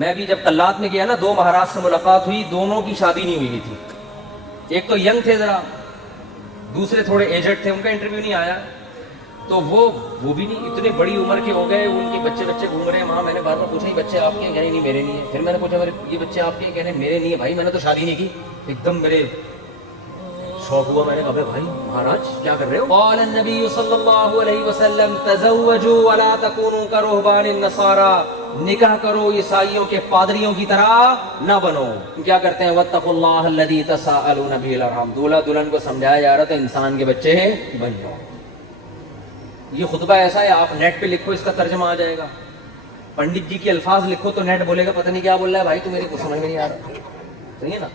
میں بھی جب طلات میں گیا نا، 2 مہاراج سے ملاقات ہوئی، دونوں کی شادی نہیں ہوئی تھی. ایک تو ینگ تھے ذرا، دوسرے تھوڑے ایجڈ تھے، ان کا انٹرویو نہیں آیا. تو وہ بھی نہیں، اتنے بڑی عمر کے ہو گئے، ان کے بچے گھوم رہے ہیں وہاں. میں نے بار بار پوچھا یہ بچے آپ کے ہیں؟ کہنے نہیں میرے نہیں ہے. پھر میں نے پوچھا یہ بچے آپ کے ہیں؟ کہنے میرے نہیں ہے. بھائی میں نے تو شادی نہیں کی. ایک دم میرے شوق ہوا. میں نے کہا بھائی مہاراج کیا کر رہے ہو؟ قال النبی صلی اللہ علیہ وسلم تزوجوا ولا تکونوا کرہبان النصارى، نکاح کرو عیسائیوں کے پادریوں کی طرح نہ بنو. کیا کرتے ہیں؟ واتقوا اللہ الذی تساءلون به الارحام. دولہا دلہن کو سمجھایا جا رہا تھا انسان کے بچے بن جاؤ. یہ خطبہ ایسا ہے، آپ نیٹ پہ لکھو اس کا ترجمہ آ جائے گا. پنڈت جی کے الفاظ لکھو تو نیٹ بولے گا پتہ نہیں کیا بول رہا ہے بھائی، تو میرے کو سمجھ میں نہیں آ رہا. صحیح ہے نا؟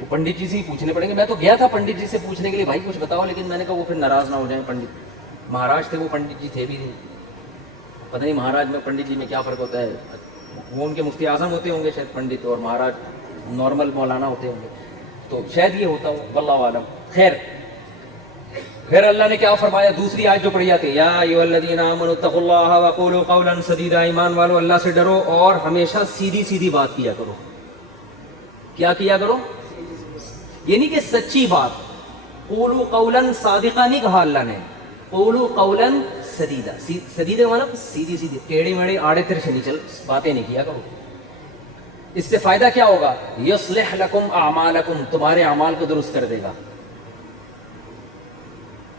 وہ پنڈت جی سے ہی پوچھنے پڑیں گے. میں تو گیا تھا پنڈت جی سے پوچھنے کے لیے بھائی کچھ بتاؤ، لیکن میں نے کہا وہ پھر ناراض نہ ہو جائیں. پنڈت مہاراج تھے وہ، پنڈت جی تھے بھی نہیں. پتہ نہیں مہاراج میں پنڈت جی میں کیا فرق ہوتا ہے. وہ ان کے مفتی اعظم ہوتے ہوں گے شاید پنڈت، اور مہاراج نارمل مولانا ہوتے ہوں گے، تو شاید یہ ہوتا ہو، واللہ عالم. خیر، پھر اللہ نے کیا فرمایا؟ دوسری آیت جو پڑھی جاتی ہے، یا ایھا الذین آمنوا اتقوا اللہ وقولوا قولا سدیدا. ایمان والو اللہ سے ڈرو اور ہمیشہ سیدھی سیدھی بات کیا کرو. کیا کیا کرو؟ یہ نہیں کہ سچی بات. قولوا قولا صادقا نہیں کہا اللہ نے، قولوا قولا سدیدا. سدیدا مطلب سیدھی سیدھی، ٹیڑھی میڑھی آڑے ترچھے نہیں چل باتیں نہیں کیا کرو. اس سے فائدہ کیا ہوگا؟ یصلح لکم اعمالکم، تمہارے اعمال کو درست کر دے گا.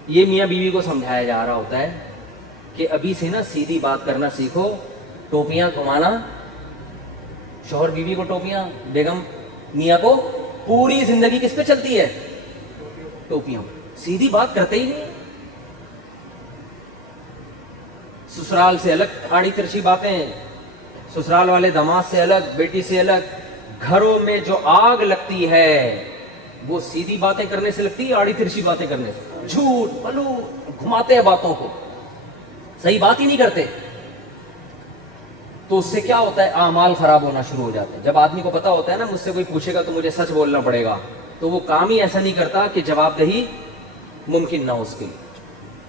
یہ میاں بیوی کو سمجھایا جا رہا ہوتا ہے کہ ابھی سے نا سیدھی بات کرنا سیکھو. ٹوپیاں گھمانا، شوہر بیوی کو ٹوپیاں، بیگم میاں کو، پوری زندگی کس پہ چلتی ہے؟ ٹوپیاں. سیدھی بات کرتے ہی نہیں. سسرال سے الگ آڑی ترچھی باتیں، سسرال والے داماد سے الگ، بیٹی سے الگ. گھروں میں جو آگ لگتی ہے وہ سیدھی باتیں کرنے سے لگتی ہے، آڑی ترچھی باتیں کرنے سے. جھوٹ پلو گھماتے ہیں باتوں کو، صحیح بات ہی نہیں کرتے. تو اس سے کیا ہوتا ہے؟ اعمال خراب ہونا شروع ہو جاتے ہیں. جب آدمی کو پتا ہوتا ہے نا مجھ سے کوئی پوچھے گا تو مجھے سچ بولنا پڑے گا، تو وہ کام ہی ایسا نہیں کرتا کہ جواب دہی ممکن نہ ہو اس کے لیے.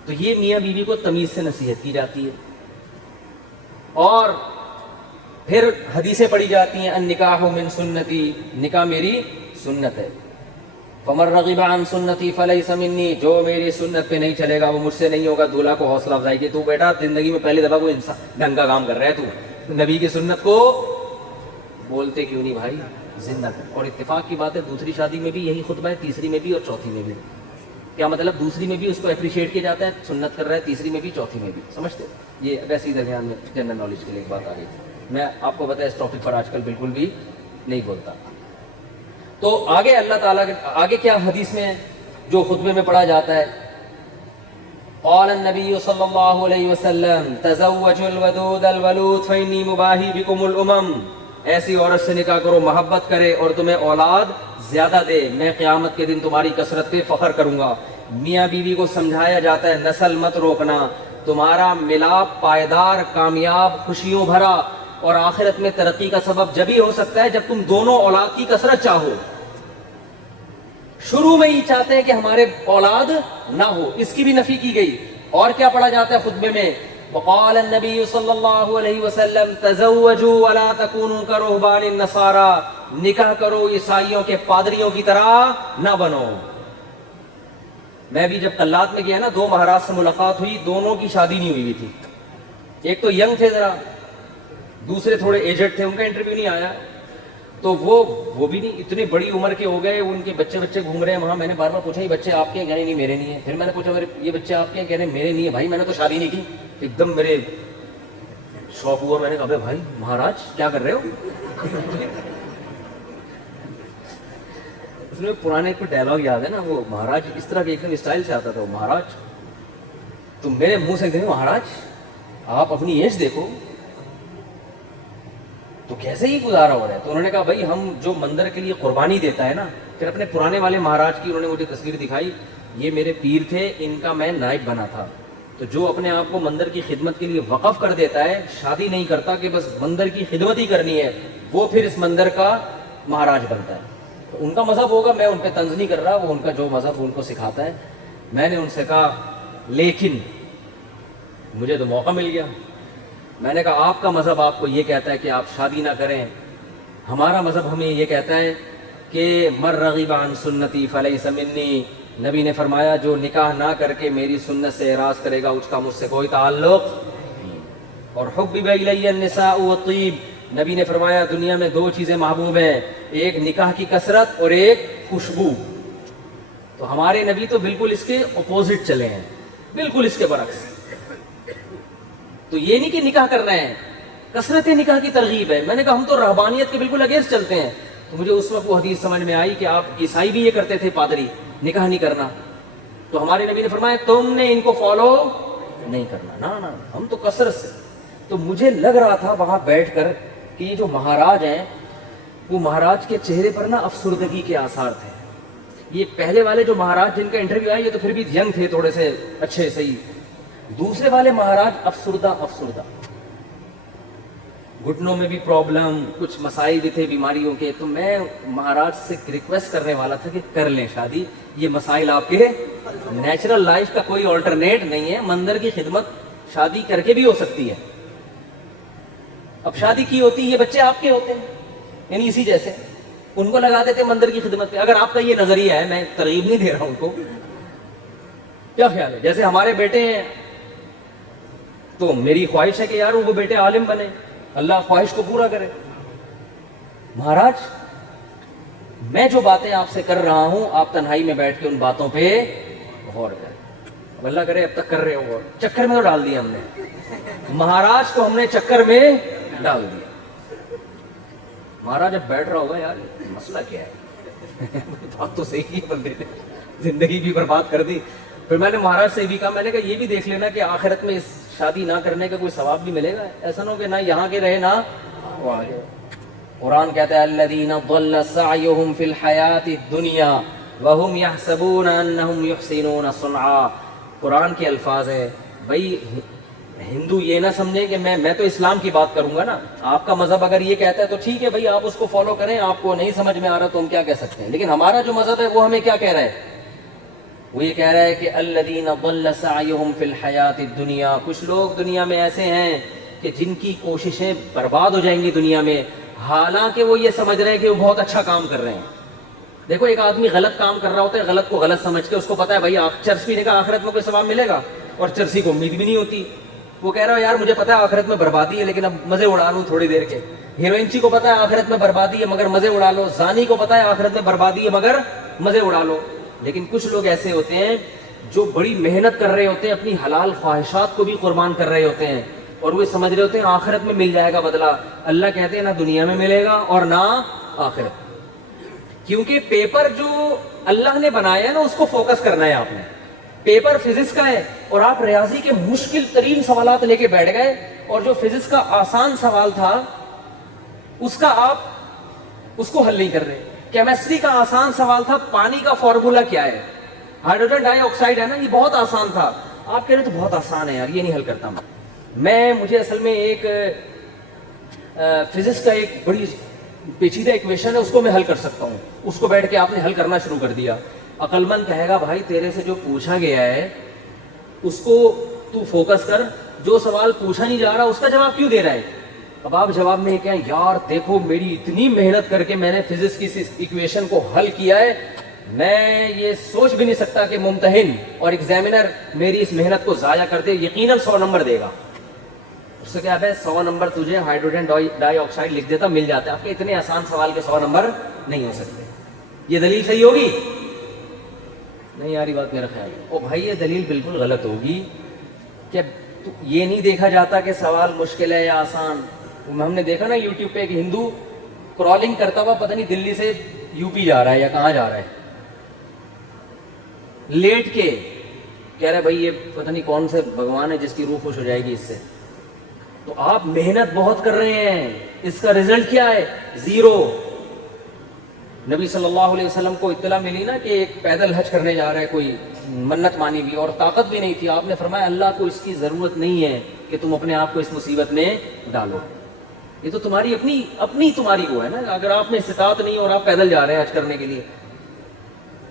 تو یہ میاں بیوی کو تمیز سے نصیحت کی جاتی ہے. اور پھر حدیثیں پڑھی جاتی ہیں، النکاح من سنتی، نکاح میری سنت ہے. فمن رغب عن سنتی فلیس منی، جو میری سنت پہ نہیں چلے گا وہ مجھ سے نہیں ہوگا. دولہا کو حوصلہ افزائی کی، تو بیٹا زندگی میں پہلی دفعہ کوئی انسان ڈھنگ کا کام کر رہا ہے، تو نبی کی سنت کو بولتے کیوں نہیں بھائی، زندہ کر. اور اتفاق کی بات ہے دوسری شادی میں بھی یہی خطبہ ہے، تیسری میں بھی اور چوتھی میں بھی. کیا مطلب؟ دوسری میں بھی اس کو اپریشیٹ کیا جاتا ہے، سنت کر رہا ہے، تیسری میں بھی چوتھی میں بھی. سمجھتے؟ یہ ویسے ہی درمیان میں جنرل نالج کے لیے ایک بات آ گئی. میں آپ کو بتایا اس ٹاپک پر آج کل بالکل بھی نہیں بولتا. تو آگے اللہ تعالیٰ آگے کیا حدیث میں جو خطبے میں پڑھا جاتا ہے، قال النبی صلی اللہ علیہ وسلم تزوجوا الودود الولود فإنی مباہی بکم الامم. ایسی عورت سے نکاح کرو محبت کرے اور تمہیں اولاد زیادہ دے، میں قیامت کے دن تمہاری کثرت پہ فخر کروں گا. میاں بیوی کو سمجھایا جاتا ہے نسل مت روکنا، تمہارا ملاپ پائیدار، کامیاب، خوشیوں بھرا اور آخرت میں ترقی کا سبب جب ہی ہو سکتا ہے جب تم دونوں اولاد کی کثرت چاہو. شروع میں ہی چاہتے ہیں کہ ہمارے اولاد نہ ہو، اس کی بھی نفی کی گئی. اور کیا پڑھا جاتا ہے خطبے میں؟ وقال النبی صلی اللہ علیہ وسلم تزوجوا ولا تکونوا کرہبان النصارى، نکاح کرو عیسائیوں کے پادریوں کی طرح نہ بنو. میں بھی جب طلات میں گیا نا، 2 مہاراج سے ملاقات ہوئی، دونوں کی شادی نہیں ہوئی تھی. ایک تو ینگ تھے ذرا، دوسرے تھوڑے ایجڈ تھے، ان کا انٹرویو نہیں آیا. تو وہ بھی نہیں، اتنی بڑی عمر کے ہو گئے، ان کے بچے گھوم رہے ہیں وہاں. میں نے بار بار پوچھا یہ بچے آپ کے ہیں؟ کہنے نہیں میرے نہیں ہیں. پھر میں نے پوچھا یہ بچے آپ کے ہیں؟ کہنے میرے نہیں ہے. بھائی میں نے تو شادی نہیں کی. ایک دم میرے شوق ہوا. میں نے کہا بھائی مہاراج کیا کر رہے ہو؟ اس میں پرانے کوئی ڈائلاگ یاد ہے نا، وہ مہاراج اس طرح کے ایک دم اسٹائل سے آتا تھا، وہ مہاراج تم میرے منہ سے کہیں مہاراج آپ اپنی ایج دیکھو تو کیسے ہی گزارا ہو رہا ہے. تو انہوں نے کہا بھائی ہم جو مندر کے لیے قربانی دیتا ہے نا. پھر اپنے پرانے والے مہاراج کی انہوں نے مجھے تصویر دکھائی، یہ میرے پیر تھے، ان کا میں نائب بنا تھا. تو جو اپنے آپ کو مندر کی خدمت کے لیے وقف کر دیتا ہے، شادی نہیں کرتا کہ بس مندر کی خدمت ہی کرنی ہے، وہ پھر اس مندر کا مہاراج بنتا ہے. تو ان کا مذہب ہوگا، میں ان پہ طنز نہیں کر رہا، وہ ان کا جو مذہب ان کو سکھاتا ہے. میں نے ان سے کہا لیکن مجھے تو موقع مل گیا، میں نے کہا آپ کا مذہب آپ کو یہ کہتا ہے کہ آپ شادی نہ کریں، ہمارا مذہب ہمیں یہ کہتا ہے کہ من رغب عن سنتی فلیس منی، نبی نے فرمایا جو نکاح نہ کر کے میری سنت سے اعراض کرے گا اس کا مجھ سے کوئی تعلق نہیں۔ اور حبب الی النساء والطیب، نبی نے فرمایا دنیا میں دو چیزیں محبوب ہیں، ایک نکاح کی کثرت اور ایک خوشبو۔ تو ہمارے نبی تو بالکل اس کے اپوزٹ چلے ہیں، بالکل اس کے برعکس۔ تو یہ نہیں کہ نکاح کر رہے ہیں، کثرت نکاح کی ترغیب ہے۔ میں نے کہا ہم تو رہبانیت کے بالکل اگینسٹ چلتے ہیں۔ تو مجھے اس وقت وہ حدیث سمجھ میں آئی کہ آپ عیسائی بھی یہ کرتے تھے، پادری، نکاح نہیں کرنا۔ تو ہمارے نبی نے فرمایا تم نے ان کو فالو نہیں کرنا، نہ ہم تو کثرت سے۔ تو مجھے لگ رہا تھا وہاں بیٹھ کر کہ یہ جو مہاراج ہیں وہ مہاراج کے چہرے پر نا افسردگی کے آثار تھے۔ یہ پہلے والے جو مہاراج جن کا انٹرویو آیا یہ تو پھر بھی ینگ تھے، تھوڑے سے اچھے صحیح۔ دوسرے والے مہاراج افسردہ، گھٹنوں میں بھی پرابلم، کچھ مسائل بھی تھے بیماریوں کے۔ تو میں مہاراج سے ریکویسٹ کرنے والا تھا کہ کر لیں شادی، یہ مسائل آپ کے نیچرل لائف کا کوئی آلٹرنیٹ نہیں ہے، مندر کی خدمت شادی کر کے بھی ہو سکتی ہے۔ اب شادی کی ہوتی یہ بچے آپ کے ہوتے ہیں، یعنی اسی جیسے ان کو لگا دیتے مندر کی خدمت پہ۔ اگر آپ کا یہ نظریہ ہے، میں ترغیب نہیں دے رہا ہوں ان کو، کیا خیال ہے؟ جیسے ہمارے بیٹے ہیں تو میری خواہش ہے کہ یار وہ بیٹے عالم بنے، اللہ خواہش کو پورا کرے۔ مہاراج میں جو باتیں آپ سے کر رہا ہوں آپ تنہائی میں بیٹھ کے ان باتوں پہ غور کریں۔ اب اللہ کرے اب تک کر رہے ہو غور، چکر میں تو ڈال دیا ہم نے، مہاراج کو ہم نے چکر میں ڈال دیا۔ مہاراج اب بیٹھ رہا ہوگا یار مسئلہ کیا ہے، بات تو صحیح کی بندے نے، زندگی بھی برباد کر دی۔ پھر میں نے مہاراج سے بھی کہا، میں نے کہا یہ بھی دیکھ لینا کہ آخرت میں اس شادی نہ کرنے کا کوئی ثواب بھی ملے گا، ایسا نہ ہو کہ نہ یہاں کے رہے نہ وہاں کے۔ قرآن کہتا ہے الذین ضل سعیہم فی الحیاۃ الدنیا وہم یحسبون انہم یحسنون صنعا۔ قرآن کے الفاظ ہیں بھائی، ہندو یہ نہ سمجھیں کہ میں تو اسلام کی بات کروں گا نا، آپ کا مذہب اگر یہ کہتا ہے تو ٹھیک ہے بھائی آپ اس کو فالو کریں، آپ کو نہیں سمجھ میں آ رہا تو ہم کیا کہہ سکتے ہیں، لیکن ہمارا جو مذہب ہے وہ ہمیں کیا کہہ رہا ہے؟ وہ یہ کہہ رہا ہے کہ الذین ضل سعیہم فی الحیاۃ الدنیا، کچھ لوگ دنیا میں ایسے ہیں کہ جن کی کوششیں برباد ہو جائیں گی دنیا میں، حالانکہ وہ یہ سمجھ رہے ہیں کہ وہ بہت اچھا کام کر رہے ہیں۔ دیکھو ایک آدمی غلط کام کر رہا ہوتا ہے، غلط کو غلط سمجھ کے، اس کو پتا ہے بھائی چرس پینے کا آخرت میں کوئی ثواب ملے گا، اور چرسی کو امید بھی نہیں ہوتی، وہ کہہ رہا ہے یار مجھے پتا ہے آخرت میں بربادی ہے لیکن اب مزے اڑا لوں تھوڑی دیر کے۔ ہیروئنچی کو پتا ہے آخرت میں بربادی ہے مگر مزے اڑا لو، زانی کو پتا ہے آخرت میں بربادی ہے مگر مزے اڑا لو۔ لیکن کچھ لوگ ایسے ہوتے ہیں جو بڑی محنت کر رہے ہوتے ہیں، اپنی حلال خواہشات کو بھی قربان کر رہے ہوتے ہیں، اور وہ سمجھ رہے ہوتے ہیں آخرت میں مل جائے گا بدلہ۔ اللہ کہتے ہیں نہ دنیا میں ملے گا اور نہ آخرت، کیونکہ پیپر جو اللہ نے بنایا ہے نا اس کو فوکس کرنا ہے آپ نے۔ پیپر فزکس کا ہے اور آپ ریاضی کے مشکل ترین سوالات لے کے بیٹھ گئے، اور جو فزکس کا آسان سوال تھا اس کا آپ اس کو حل نہیں کر رہے۔ کیمسٹری کا آسان سوال تھا پانی کا فارمولا کیا ہے، ہائیڈروجن ڈائی آکسائڈ ہے نا، یہ بہت آسان تھا، آپ کہہ رہے تو بہت آسان ہے یار یہ نہیں حل کرتا مجھے اصل میں ایک فزکس کا ایک بڑی پیچیدہ ایکویشن ہے اس کو میں حل کر سکتا ہوں، اس کو بیٹھ کے آپ نے حل کرنا شروع کر دیا۔ عقل مند کہے گا بھائی تیرے سے جو پوچھا گیا ہے اس کو تو فوکس کر، جو سوال پوچھا نہیں جا رہا اس کا جواب کیوں دے رہا ہے؟ اب آپ جواب میں کہیں یار دیکھو میری اتنی محنت کر کے میں نے فزکس کی اس ایکویشن کو حل کیا ہے، میں یہ سوچ بھی نہیں سکتا کہ ممتحن اور ایگزامینر میری اس محنت کو ضائع کر دے، یقیناً 100 نمبر دے گا۔ اس سے کیا ہے 100 نمبر تجھے ہائیڈروجن ڈائی آکسائڈ لکھ دیتا مل جاتا ہے، آپ کے اتنے آسان سوال کے 100 نمبر نہیں ہو سکتے۔ یہ دلیل صحیح ہوگی؟ نہیں یاری بات میرا خیال ہے، او بھائی یہ دلیل بالکل غلط ہوگی کہ یہ نہیں دیکھا جاتا کہ سوال مشکل ہے یا آسان۔ ہم نے دیکھا نا یوٹیوب پہ ایک ہندو کرالنگ کرتا ہوا پتہ نہیں دلی سے یو پی جا رہا ہے یا کہاں جا رہا ہے، لیٹ کے کہہ رہا ہے بھائی یہ پتہ نہیں کون سے بھگوان ہے جس کی روح خوش ہو جائے گی اس سے۔ تو آپ محنت بہت کر رہے ہیں، اس کا رزلٹ کیا ہے؟ زیرو۔ نبی صلی اللہ علیہ وسلم کو اطلاع ملی نا کہ ایک پیدل حج کرنے جا رہا ہے کوئی، منت مانی بھی اور طاقت بھی نہیں تھی، آپ نے فرمایا اللہ کو اس کی ضرورت نہیں ہے کہ تم اپنے آپ کو اس مصیبت میں ڈالو، یہ تو تمہاری اپنی تمہاری وہ ہے نا، اگر آپ میں استطاعت نہیں اور آپ پیدل جا رہے ہیں حج کرنے کے لیے،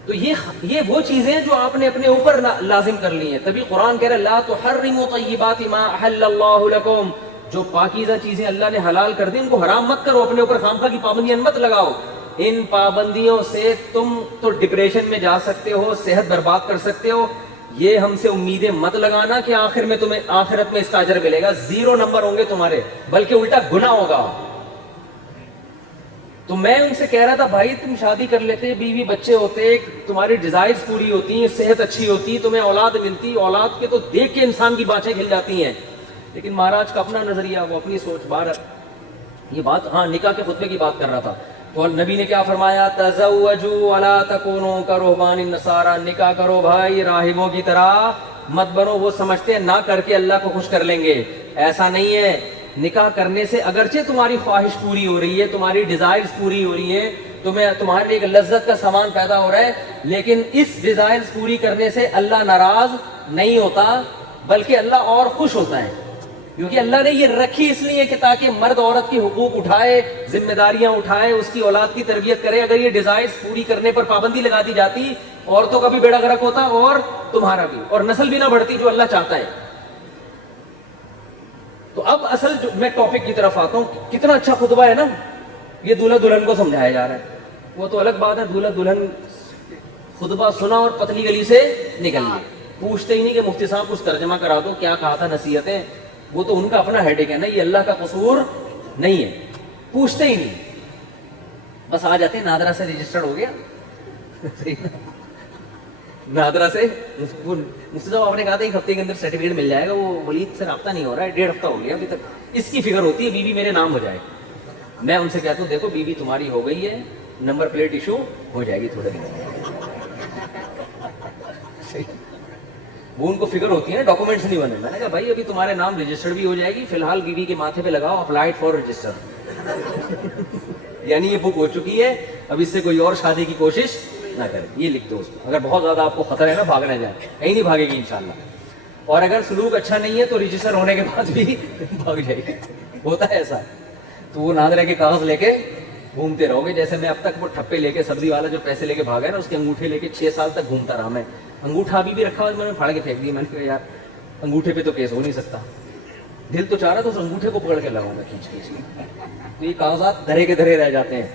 تو یہ وہ چیزیں جو آپ نے اپنے اوپر لازم کر لی ہیں۔ تبھی قرآن کہہ رہا ہے لا تحرموا طیبات ما احل اللہ لکم، جو پاکیزہ چیزیں اللہ نے حلال کر دی ان کو حرام مت کرو, اپنے اوپر خامخواہ کی پابندیاں مت لگاؤ. ان پابندیوں سے تم تو ڈپریشن میں جا سکتے ہو, صحت برباد کر سکتے ہو. یہ ہم سے امیدیں مت لگانا کہ آخر میں تمہیں آخرت میں اس کا اجر ملے گا. 0 نمبر ہوں گے تمہارے, بلکہ الٹا گناہ ہوگا. تو میں ان سے کہہ رہا تھا بھائی تم شادی کر لیتے, بیوی بچے ہوتے, تمہاری ڈیزائرز پوری ہوتی, صحت اچھی ہوتی, تمہیں اولاد ملتی, اولاد کے تو دیکھ کے انسان کی باتیں کھل جاتی ہیں. لیکن مہاراج کا اپنا نظریہ, وہ اپنی سوچ. بار یہ بات ہاں نکاح کے خطبے کی بات کر رہا تھا, تو نبی نے کیا فرمایا, تزوجوا ولا تکونوا کرہبان النصارى, نکاح کرو بھائی راہبوں کی طرح مت بنو. وہ سمجھتے ہیں نہ کر کے اللہ کو خوش کر لیں گے, ایسا نہیں ہے. نکاح کرنے سے اگرچہ تمہاری خواہش پوری ہو رہی ہے, تمہاری ڈیزائرز پوری ہو رہی ہے, تمہارے لیے ایک لذت کا سامان پیدا ہو رہا ہے, لیکن اس ڈیزائرز پوری کرنے سے اللہ ناراض نہیں ہوتا, بلکہ اللہ اور خوش ہوتا ہے. کیونکہ اللہ نے یہ رکھی اس لیے کہ تاکہ مرد عورت کے حقوق اٹھائے, ذمہ داریاں اٹھائے, اس کی اولاد کی تربیت کرے. اگر یہ ڈیزائرز پوری کرنے پر پابندی لگا دی جاتی, عورتوں کا بھی بیڑا غرق ہوتا اور تمہارا بھی, اور نسل بھی نہ بڑھتی جو اللہ چاہتا ہے. تو اب اصل جو میں ٹاپک کی طرف آتا ہوں, کتنا اچھا خطبہ ہے نا, یہ دولہا دلہن کو سمجھایا جا رہا ہے. وہ تو الگ بات ہے, دولہا دلہن خطبہ سنا اور پتلی گلی سے نکل گئے, پوچھتے ہی نہیں کہ مفتی صاحب کچھ ترجمہ کرا دو, کیا کہا تھا نصیحتیں. وہ تو ان کا اپنا ہیڈک ہے نا, یہ اللہ کا قصور نہیں ہے, پوچھتے ہی نہیں, بس آ جاتے ہیں نادرا سے رجسٹرڈ ہو گیا. نادرا سے مفتی صاحب آپ نے کہا تھا ایک ہفتے کے اندر سرٹیفکیٹ مل جائے گا, وہ ولید سے رابطہ نہیں ہو رہا ہے, 1.5 ہفتہ ہو گیا ابھی تک. اس کی فکر ہوتی ہے بیوی میرے نام ہو جائے. میں ان سے کہتا ہوں دیکھو بیوی تمہاری ہو گئی ہے, نمبر پلیٹ ایشو ہو جائے گی تھوڑے دن. وہ ان کو فکر ہوتی ہے نا, ڈاکومنٹس نہیں بنے. میں نے کہا بھائی ابھی تمہارے نام رجسٹرڈ بھی ہو جائے گی, فی الحال بیوی کے ماتھے پہ لگاؤ اپلائڈ فار رجسٹر. یعنی یہ بک ہو چکی ہے, اب اس سے کوئی اور شادی کی کوشش نہ کرے, یہ لکھ دو اس کو. اگر بہت زیادہ آپ کو خطرہ ہے نا, بھاگ نہ جائے, کہیں نہیں بھاگے گی انشاءاللہ. اور اگر سلوک اچھا نہیں ہے تو رجسٹر ہونے کے بعد بھی بھاگ جائے گی, ہوتا ہے ایسا. تو وہ نادرا کے کاغذ لے کے گھومتے رہو گے. جیسے میں اب تک وہ ٹھپے لے کے, سبزی والا جو پیسے لے کے بھاگا ہے نا, اس کے انگوٹھے لے کے 6 سال تک گھومتا رہا میں. انگوٹھا بھی رکھا ہوا, میں نے پھاڑ کے پھینک دیا. میں نے کہا یار انگوٹھے پہ تو کیس ہو نہیں سکتا, دل تو چاہ رہا تو اس انگوٹھے کو پکڑ کے لگاؤں میں کھینچ کھینچ کے. تو یہ کاغذات دھرے کے دھرے رہ جاتے ہیں.